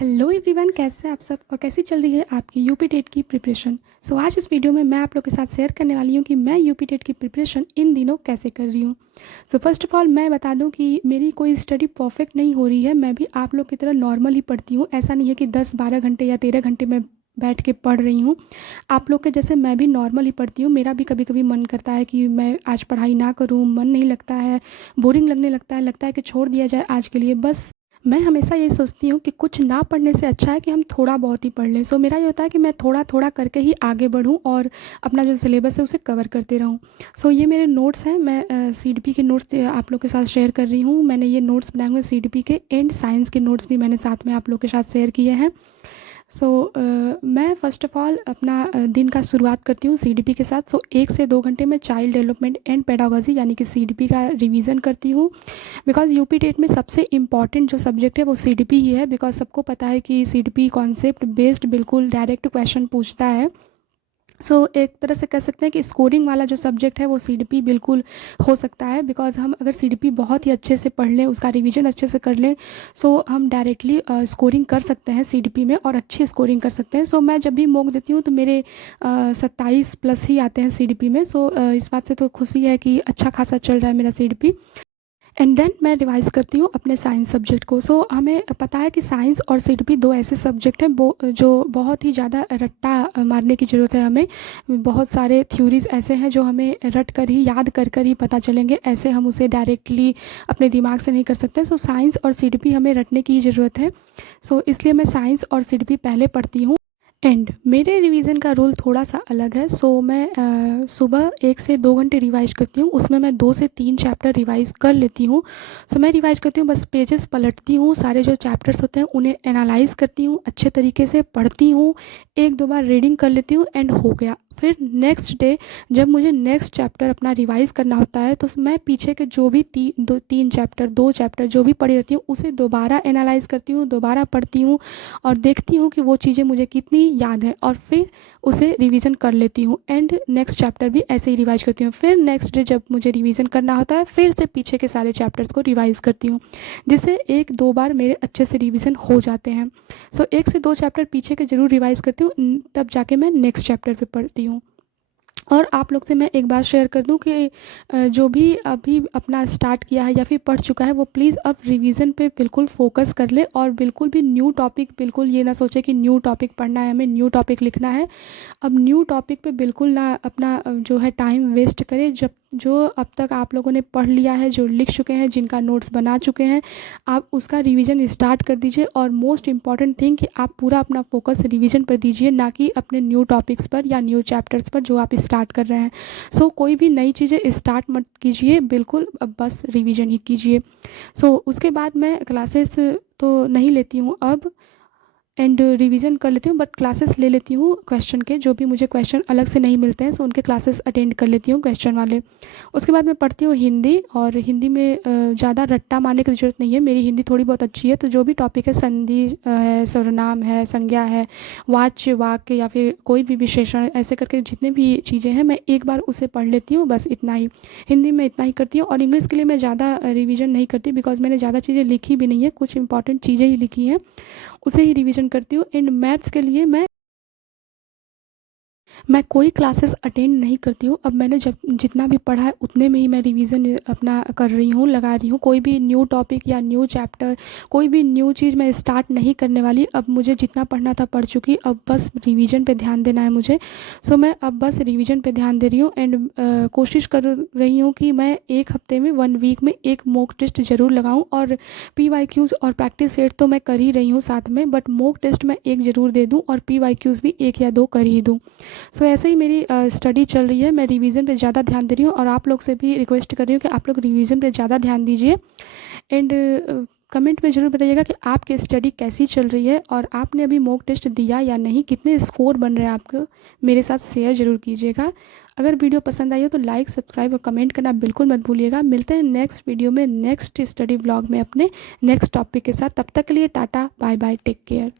Hello everyone, कैसे हैं आप सब और कैसी चल रही है आपकी यूपी टेट की प्रिपरेशन। आज इस वीडियो में मैं आप लोग के साथ शेयर करने वाली हूँ कि मैं यूपी टेट की प्रिपरेशन इन दिनों कैसे कर रही हूँ। फर्स्ट ऑफ ऑल मैं बता दूँ कि मेरी कोई स्टडी परफेक्ट नहीं हो रही है। मैं भी आप लोग की तरह नॉर्मल ही पढ़ती हूँ। ऐसा नहीं है कि 10-12 घंटे या 13 घंटे में बैठ के पढ़ रही हूँ। आप लोग के जैसे मैं भी नॉर्मल ही पढ़ती हूँ। मेरा भी कभी कभी मन करता है कि मैं आज पढ़ाई ना करूँ, मन नहीं लगता है, बोरिंग लगता है कि छोड़ दिया जाए आज के लिए। बस मैं हमेशा ये सोचती हूँ कि कुछ ना पढ़ने से अच्छा है कि हम थोड़ा बहुत ही पढ़ लें। मेरा ये होता है कि मैं थोड़ा थोड़ा करके ही आगे बढ़ूँ और अपना जो सिलेबस है उसे कवर करते रहूँ। ये मेरे नोट्स हैं। मैं सीडीपी के नोट्स आप लोग के साथ शेयर कर रही हूँ। मैंने ये नोट्स बनाए हुए सीडीपी के, एंड साइंस के नोट्स भी मैंने साथ में आप लोग के साथ शेयर किए हैं। मैं फ़र्स्ट ऑफ़ ऑल अपना दिन का शुरुआत करती हूँ सीडीपी के साथ। 1 से 2 घंटे मैं चाइल्ड डेवलपमेंट एंड पेडागोजी यानी कि सीडीपी का रिवीजन करती हूँ। बिकॉज़ यूपी टेट में सबसे इम्पॉर्टेंट जो सब्जेक्ट है वो सीडीपी ही है। बिकॉज़ सबको पता है कि सीडीपी कॉन्सेप्ट बेस्ड बिल्कुल डायरेक्ट क्वेश्चन पूछता है। एक तरह से कह सकते हैं कि स्कोरिंग वाला जो सब्जेक्ट है वो सीडीपी बिल्कुल हो सकता है। बिकॉज़ हम अगर सीडीपी बहुत ही अच्छे से पढ़ लें, उसका रिवीजन अच्छे से कर लें, हम डायरेक्टली स्कोरिंग कर सकते हैं सीडीपी में और अच्छी स्कोरिंग कर सकते हैं। मैं जब भी मॉक देती हूँ तो मेरे 27 प्लस ही आते हैं सीडीपी में। इस बात से तो खुशी है कि अच्छा खासा चल रहा है मेरा सीडीपी। एंड देन मैं रिवाइज़ करती हूँ अपने साइंस सब्जेक्ट को। हमें पता है कि साइंस और सीडीपी दो ऐसे सब्जेक्ट हैं जो बहुत ही ज़्यादा रट्टा मारने की ज़रूरत है हमें। बहुत सारे थ्योरीज ऐसे हैं जो हमें रट कर ही, याद कर ही पता चलेंगे। ऐसे हम उसे डायरेक्टली अपने दिमाग से नहीं कर सकते। साइंस और सीडीपी हमें रटने की ही ज़रूरत है। इसलिए मैं साइंस और सीडीपी पहले पढ़ती हूँ। एंड मेरे रिवीजन का रूल थोड़ा सा अलग है। मैं सुबह 1 से 2 घंटे रिवाइज करती हूँ। उसमें मैं 2 से 3 चैप्टर रिवाइज कर लेती हूँ। मैं रिवाइज करती हूँ, बस पेजेस पलटती हूँ, सारे जो चैप्टर्स होते हैं उन्हें एनालाइज करती हूँ, अच्छे तरीके से पढ़ती हूँ, 1-2 बार रीडिंग कर लेती हूँ एंड हो गया। फिर नेक्स्ट डे जब मुझे नेक्स्ट चैप्टर अपना रिवाइज़ करना होता है तो मैं पीछे के जो भी 3 चैप्टर, 2 चैप्टर जो भी पढ़ी रहती हूँ उसे दोबारा एनालाइज करती हूँ, दोबारा पढ़ती हूँ और देखती हूँ कि वो चीज़ें मुझे कितनी याद है और फिर उसे रिवीजन कर लेती हूँ। एंड नेक्स्ट चैप्टर भी ऐसे ही रिवाइज करती हूँ। फिर नेक्स्ट डे जब मुझे रिवीजन करना होता है फिर से पीछे के सारे चैप्टर्स को रिवाइज करती हूँ, जिससे 1-2 बार मेरे अच्छे से रिवीजन हो जाते हैं। 1 से 2 चैप्टर पीछे के ज़रूर रिवाइज करती हूँ, तब जाके मैं नेक्स्ट चैप्टर पे पढ़ती हूँ। और आप लोग से मैं एक बात शेयर कर दूं कि जो भी अभी अपना स्टार्ट किया है या फिर पढ़ चुका है वो प्लीज़ अब रिवीजन पे बिल्कुल फोकस कर ले और बिल्कुल भी न्यू टॉपिक बिल्कुल ये ना सोचे कि न्यू टॉपिक पढ़ना है, हमें न्यू टॉपिक लिखना है। अब न्यू टॉपिक पे बिल्कुल ना अपना जो है टाइम वेस्ट करें। जब जो अब तक आप लोगों ने पढ़ लिया है, जो लिख चुके हैं, जिनका नोट्स बना चुके हैं, आप उसका रिवीजन स्टार्ट कर दीजिए। और मोस्ट इम्पॉर्टेंट थिंग कि आप पूरा अपना फोकस रिवीजन पर दीजिए, ना कि अपने न्यू टॉपिक्स पर या न्यू चैप्टर्स पर जो आप स्टार्ट कर रहे हैं। कोई भी नई चीज़ें स्टार्ट मत कीजिए, बिल्कुल अब बस रिवीजन ही कीजिए। उसके बाद मैं क्लासेस तो नहीं लेती हूँ अब एंड रिवीजन कर लेती हूँ, बट क्लासेस ले लेती हूँ क्वेश्चन के। जो भी मुझे क्वेश्चन अलग से नहीं मिलते हैं उनके क्लासेस अटेंड कर लेती हूँ क्वेश्चन वाले। उसके बाद मैं पढ़ती हूँ हिंदी, और हिंदी में ज़्यादा रट्टा मारने की ज़रूरत नहीं है। मेरी हिंदी थोड़ी बहुत अच्छी है, तो जो भी टॉपिक है, संधि है, सर्वनाम है, संज्ञा है, वाच्य, वाक्य या फिर कोई भी विशेषण, ऐसे करके जितने भी चीज़ें हैं मैं एक बार उसे पढ़ लेती हूँ। बस इतना ही हिंदी में इतना ही करती हूँ। और इंग्लिश के लिए मैं ज़्यादा रिवीजन नहीं करती, बिकॉज मैंने ज़्यादा चीज़ें लिखी भी नहीं है, कुछ इंपॉर्टेंट चीज़ें ही लिखी हैं, उसे ही रिवीजन करती हूँ। एंड मैथ्स के लिए मैं कोई क्लासेस अटेंड नहीं करती हूँ। अब मैंने जब जितना भी पढ़ा है उतने में ही मैं रिवीजन अपना कर रही हूँ, लगा रही हूँ। कोई भी न्यू टॉपिक या न्यू चैप्टर, कोई भी न्यू चीज़ मैं स्टार्ट नहीं करने वाली। अब मुझे जितना पढ़ना था पढ़ चुकी, अब बस रिवीजन पे ध्यान देना है मुझे। मैं अब बस रिवीजन पे ध्यान दे रही हूँ। एंड कोशिश कर रही हूँ कि मैं एक हफ्ते में, 1 वीक में एक मॉक टेस्ट ज़रूर लगाऊँ। और PYQs और प्रैक्टिस सेट तो मैं कर ही रही हूँ साथ में, बट मॉक टेस्ट मैं एक ज़रूर दे दूँ और PYQs भी 1 या 2 कर ही दूँ। ऐसे ही मेरी स्टडी चल रही है। मैं रिवीजन पे ज़्यादा ध्यान दे रही हूँ और आप लोग से भी रिक्वेस्ट कर रही हूँ कि आप लोग रिवीजन पे ज़्यादा ध्यान दीजिए। एंड कमेंट में ज़रूर बताइएगा कि आपकी स्टडी कैसी चल रही है और आपने अभी मॉक टेस्ट दिया या नहीं, कितने स्कोर बन रहे हैं आपको, मेरे साथ शेयर ज़रूर कीजिएगा। अगर वीडियो पसंद आई हो तो लाइक, सब्सक्राइब और कमेंट करना बिल्कुल मत भूलिएगा। मिलते हैं नेक्स्ट वीडियो में, नेक्स्ट स्टडी ब्लॉग में अपने नेक्स्ट टॉपिक के साथ। तब तक के लिए tata, bye bye, take care.